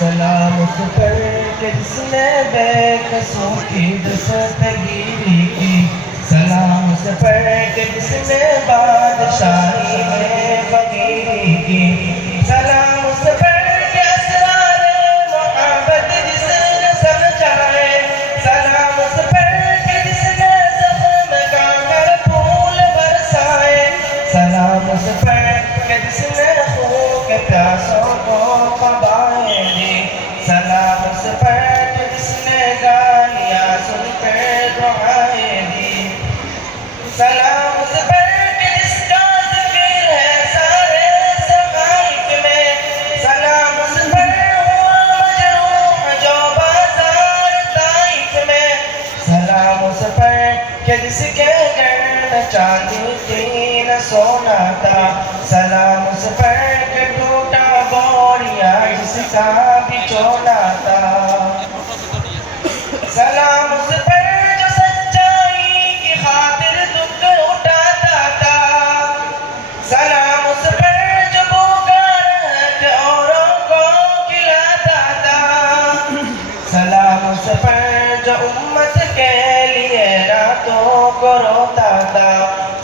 سلام اس پر کہ جس نے بے قصوں کی دستگیری کی، سلام اس پر کہ جس نے بادشاہی میں فقیری کی، سلام اس پر کہ اسرار محبت جس نے سمجھائے، سلام اس پر کہ جس نے زخم کا کر پھول برسائے، سلام اس پر کہ جس نے خون کے پیاسوں کو قبائے دی، سلام اس پر کہ جس نے گالیاں سن کر دعائیں دی، سلام اس پر کہ جس کا ذکر ہے سارے صحائف میں، سلام اس پر ہوا مجروح جو بازار طائف میں، سلام اس پر کہ جس کے گرد چاندی تھی نہ سونا تھا، سلام اس پر کہ ٹوٹا بوریا جس کا بچولا تھا، سلام اس پر جو سچائی کی خاطر دکھ اٹھاتا تھا، سلام اس پر جو بھوکا رہ کے اوروں کو کھلاتا تھا، سلام اس پر جو امت کے لیے راتوں کو روتا تھا،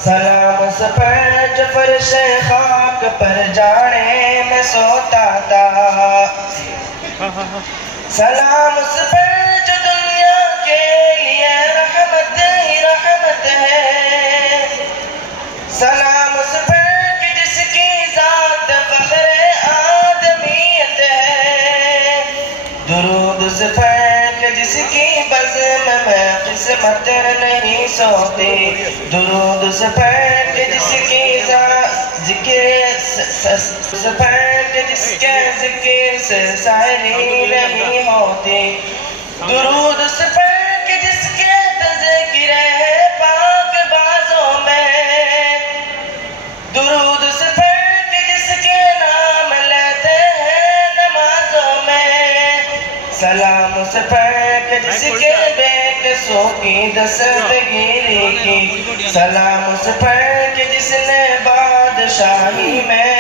سلام اس پر جو فرش خاک پر جاڑے میں سوتا تھا، سلام اس پر جو دنیا کے لیے رحمت ہی رحمت ہے، سلام اس پر کہ جس کی ذات فخر آدمیت ہے، درود اس پر کہ جس کی بزم میں قسمت نہیں سوتی، درود اس پر کہ جس کی اس پر کہ جس کے ذکر سے ساری نہیں ہوتی، درود اس پر کہ جس کے تذکر ہے پاک بازوں میں، درود اس پر کہ جس کے نام لیتے ہیں نمازوں میں، سلام اس پر کہ جس کے بے قصوں کی دستگیری کی، سلام اس پر کہ جس نے بادشاہی میں